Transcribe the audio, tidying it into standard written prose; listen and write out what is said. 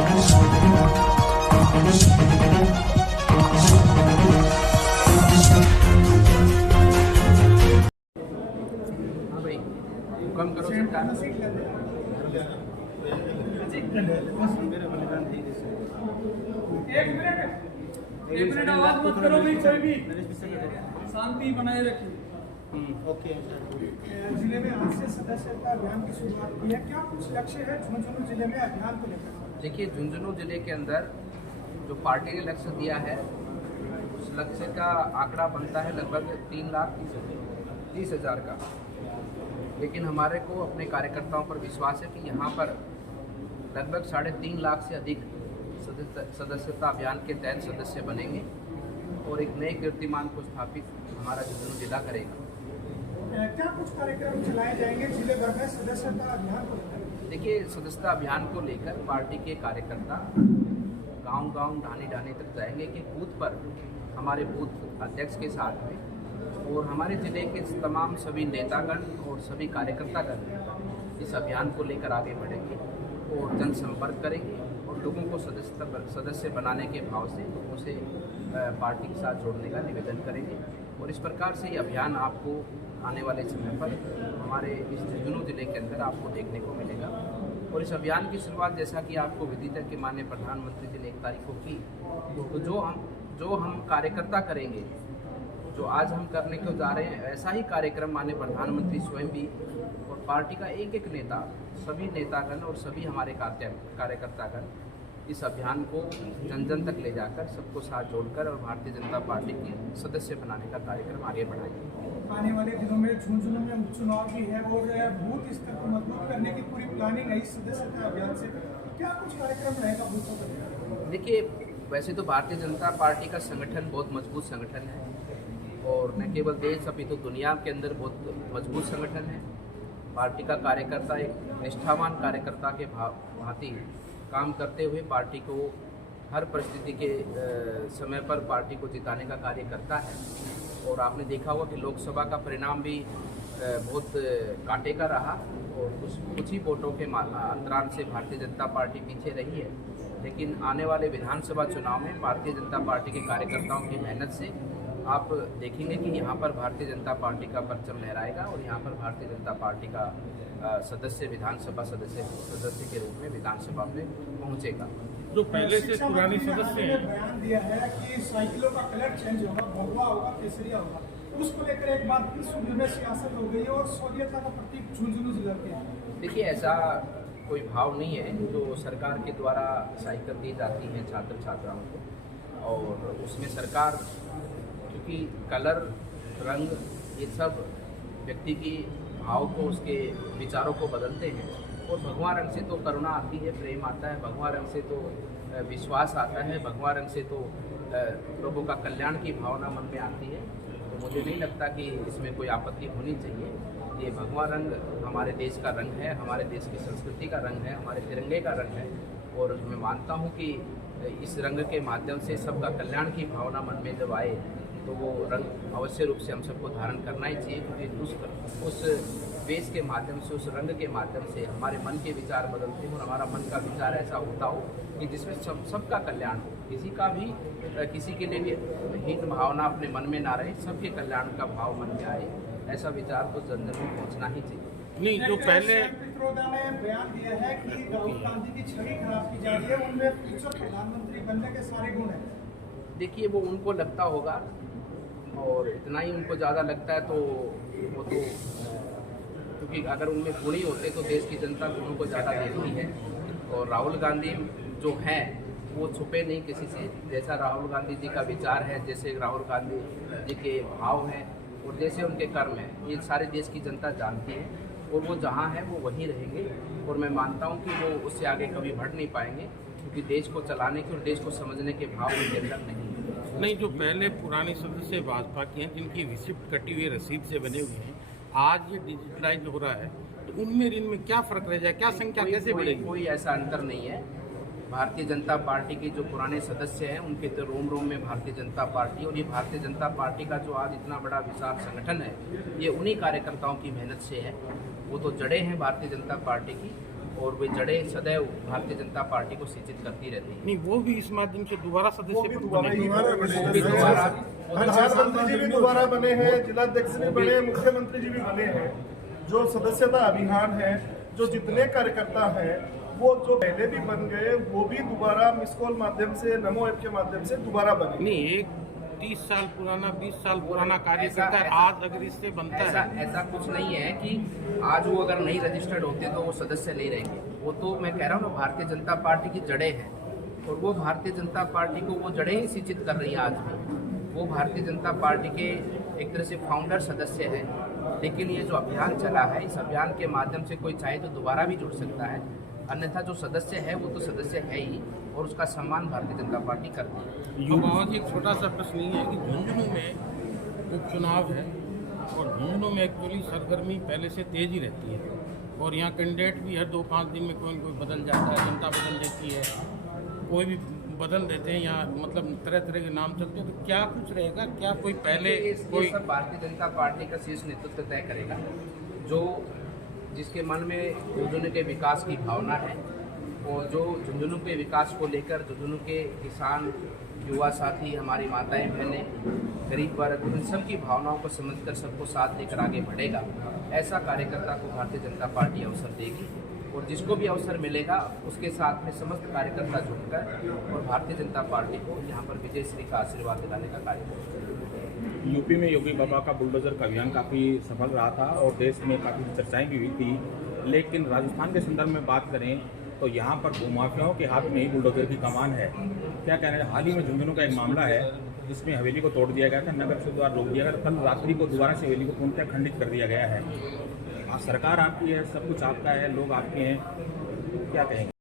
भाई हुक्म करो सरकार। एक मिनट आवाज मत करो भाई, कोई भी शांति बनाए रखिए। ओके। जिले में आज से सदस्यता अभियान की शुरुआत की है, क्या कुछ लक्ष्य है झुंझुनू जिले में अभियान को लेकर? देखिए, झुंझुनू जिले के अंदर जो पार्टी ने लक्ष्य दिया है, उस लक्ष्य का आंकड़ा बनता है लगभग 3,30,000 का। लेकिन हमारे को अपने कार्यकर्ताओं पर विश्वास है कि यहाँ पर लगभग 3.5 लाख से अधिक सदस्यता अभियान के तहत सदस्य बनेंगे और एक नए कीर्तिमान को स्थापित हमारा झुंझुनू जिला करेगा। क्या कुछ कार्यक्रम चलाए जाएंगे जिले भर में सदस्यता अभियान को लेकर? देखिए, सदस्यता अभियान को लेकर पार्टी के कार्यकर्ता गांव-गांव, ढाणी-ढाणी तक जाएंगे कि बूथ पर हमारे बूथ अध्यक्ष के साथ में और हमारे जिले के तमाम सभी नेतागण और सभी कार्यकर्तागण इस अभियान को लेकर आगे बढ़ेंगे और जनसंपर्क करेंगे और लोगों को सदस्य बनाने के भाव से लोगों से पार्टी के साथ जोड़ने का निवेदन करेंगे। और इस प्रकार से ये अभियान आपको आने वाले समय पर हमारे इस झुंझुनू जिले के अंदर आपको देखने को मिलेगा। और इस अभियान की शुरुआत, जैसा कि आपको विदित है कि माननीय प्रधानमंत्री जी ने 1 तारीख को की, तो जो हम कार्यकर्ता करेंगे, जो आज हम करने को जा रहे हैं, ऐसा ही कार्यक्रम माननीय प्रधानमंत्री स्वयं भी और पार्टी का एक नेता, सभी नेतागण और सभी हमारे कार्यकर्तागण इस अभियान को जन जन तक ले जाकर सबको साथ जोड़कर और भारतीय जनता पार्टी के सदस्य बनाने का कार्यक्रम आगे बढ़ाएंगे। आने वाले दिनों में झुंझुनू में उपचुनाव भी है और बूथ स्तर को मजबूत करने की पूरी प्लानिंग है इस सदस्यता अभियान से। क्या कुछ कार्यक्रम रहेगा बूथों पर? देखिए, वैसे तो भारतीय जनता पार्टी का संगठन बहुत मजबूत संगठन है और न केवल देश अभी तो दुनिया के अंदर बहुत मजबूत संगठन है। पार्टी का कार्यकर्ता एक निष्ठावान कार्यकर्ता के भांति काम करते हुए पार्टी को हर परिस्थिति के समय पर पार्टी को जिताने का कार्य करता है। और आपने देखा होगा कि लोकसभा का परिणाम भी बहुत कांटे का रहा और कुछ ही वोटों के अंतराल से भारतीय जनता पार्टी पीछे रही है। लेकिन आने वाले विधानसभा चुनाव में भारतीय जनता पार्टी के कार्यकर्ताओं की मेहनत से आप देखेंगे कि यहाँ पर भारतीय जनता पार्टी का परचम लहराएगा और यहाँ पर भारतीय जनता पार्टी का सदस्य विधानसभा सदस्य के रूप में विधानसभा में पहुँचेगा। जो पहले से पुरानी सदस्य हैं, बयान दिया है कि साइकिलों का कलर चेंज होगा, भगवा होगा, केसरिया होगा, उसको लेकर एक बार फिर झुंझुनू में सियासत हो गई और सोवियत का प्रतीक झुंझुनू जिला के है। देखिए, ऐसा कोई भाव नहीं है जो सरकार के द्वारा साइकिल दी जाती है छात्र छात्राओं को। और उसमें सरकार, क्योंकि कलर, रंग, ये सब व्यक्ति की भाव को, उसके विचारों को बदलते हैं। और भगवा रंग से तो करुणा आती है, प्रेम आता है, भगवा रंग से तो विश्वास आता है, भगवा रंग से तो लोगों का कल्याण की भावना मन में आती है। तो मुझे नहीं लगता कि इसमें कोई आपत्ति होनी चाहिए। ये भगवा रंग हमारे देश का रंग है, हमारे देश की संस्कृति का रंग है, हमारे तिरंगे का रंग है। और मैं मानता हूँ कि इस रंग के माध्यम से सबका कल्याण की भावना मन में जब आए तो वो रंग अवश्य रूप से हम सबको धारण करना ही चाहिए, क्योंकि उस वेश के माध्यम से, उस रंग के माध्यम से हमारे मन के विचार बदलते हैं और हमारा मन का विचार ऐसा होता हो कि जिसमें सबका कल्याण हो, किसी का भी, किसी के लिए भी हित भावना अपने मन में ना रहे, सबके कल्याण का भाव मन में आए, ऐसा विचार तो जन जन में पहुँचना ही चाहिए। नहीं, जो पहले पित्रोदा ने बयान दिया है कि राहुल गांधी की छवि खराब की जा रही है, उनमें फ्यूचर प्रधानमंत्री बनने के सारे गुण हैं। देखिए, वो उनको लगता होगा और इतना ही उनको ज़्यादा लगता है तो वो तो, क्योंकि अगर उनमें गुण ही होते तो देश की जनता गुणों को ज़्यादा देखती है। और राहुल गांधी जो हैं वो छुपे नहीं किसी से। जैसा राहुल गांधी जी का विचार है, जैसे राहुल गांधी जी के भाव हैं और जैसे उनके कर्म हैं, ये सारे देश की जनता जानती है और वो जहाँ है वो वहीं रहेंगे। और मैं मानता हूँ कि वो उससे आगे कभी बढ़ नहीं पाएंगे, क्योंकि देश को चलाने के और देश को समझने के भाव उनके अंदर नहीं। जो पहले पुरानी सदस्य भाजपा के हैं, जिनकी रिसिप्ट कटी हुई रसीद से बने हुए हैं, आज ये डिजिटलाइज हो रहा है, तो उनमें इनमें क्या फर्क रह जाए, क्या संख्या कैसे बढ़ेगी? कोई ऐसा अंतर नहीं है। भारतीय जनता पार्टी के जो पुराने सदस्य हैं उनके तो रोम रोम में भारतीय जनता पार्टी, और ये भारतीय जनता पार्टी का जो आज इतना बड़ा विशाल संगठन है, ये उन्हीं कार्यकर्ताओं की मेहनत से है। वो तो जड़ें हैं भारतीय जनता पार्टी की और वे जड़ें सदैव भारतीय जनता पार्टी को सिंचित करती रहती हैं। नहीं, वो भी इस माध्यम से दोबारा वो सदस्य भी बने। दोबारा वो भी दोबारा प्रधानमंत्री जी भी दोबारा बने हैं, जिलाध्यक्ष भी बने हैं, मुख्यमंत्री जी भी बने हैं। जो सदस्यता अभियान है, जो जितने कार्यकर्ता हैं, वो जो पहले भी बन गए वो भी दोबारा मिस कॉल माध्यम से, नमो ऐप के माध्यम से दोबारा बने। नहीं, एक 30 साल पुराना 20 साल पुराना कार्यकर्ता आज अगर इससे बनता है, ऐसा कुछ नहीं है कि आज वो अगर नहीं रजिस्टर्ड होते तो वो सदस्य नहीं रहेंगे। वो तो मैं कह रहा हूँ ना, भारतीय जनता पार्टी की जड़ें हैं और वो भारतीय जनता पार्टी को वो जड़ें ही सिंचित कर रही हैं आज भी। वो भारतीय जनता पार्टी के एक तरह से फाउंडर सदस्य हैं, लेकिन ये जो अभियान चला है, इस अभियान के माध्यम से कोई चाहे तो दोबारा भी जुड़ सकता है, अन्यथा जो सदस्य है वो तो सदस्य है ही और उसका सम्मान भारतीय जनता पार्टी करती है। युवाओं की एक छोटा सा प्रश्न ये है कि झुंझुनू में उपचुनाव है और झुंझुनू में एक्चुअली सरगर्मी पहले से तेज ही रहती है और यहाँ कैंडिडेट भी हर 2-5 दिन में कोई न कोई बदल जाता है, जनता बदल देती है, कोई भी बदल देते हैं, यहाँ मतलब तरह तरह के नाम चलते हैं। तो क्या कुछ रहेगा, क्या कोई पहले कोई ये सब भारतीय जनता पार्टी का शीर्ष नेतृत्व तय करेगा। जो जिसके मन में झुंझुनू के विकास की भावना है और जो झुंझुनू के विकास को लेकर झुंझुनू के किसान, युवा साथी, हमारी माताएं बहनें, गरीब वर्ग, इन सब की भावनाओं को समझकर सबको साथ लेकर आगे बढ़ेगा, ऐसा कार्यकर्ता को भारतीय जनता पार्टी अवसर देगी और जिसको भी अवसर मिलेगा उसके साथ में समस्त कार्यकर्ता जुड़कर और भारतीय जनता पार्टी को यहाँ पर विजय श्री का आशीर्वाद दिलाने का कार्य करेगी। यूपी में योगी बाबा का बुलडोजर का अभियान काफ़ी सफल रहा था और देश में काफ़ी चर्चाएं भी हुई थी, लेकिन राजस्थान के संदर्भ में बात करें तो यहाँ पर भूमाफियाओं के हाथ में ही बुलडोजर की कमान है। क्या कहना है, हाल ही में झुंझुनू का एक मामला है जिसमें हवेली को तोड़ दिया गया था, नगर से द्वार रोक दिया गया था, कल रात्रि को दोबारा से हवेली को पूर्णतः खंडित कर दिया गया है। सरकार आपकी है, सब कुछ आपका है, लोग आपके हैं, क्या कहेंगे?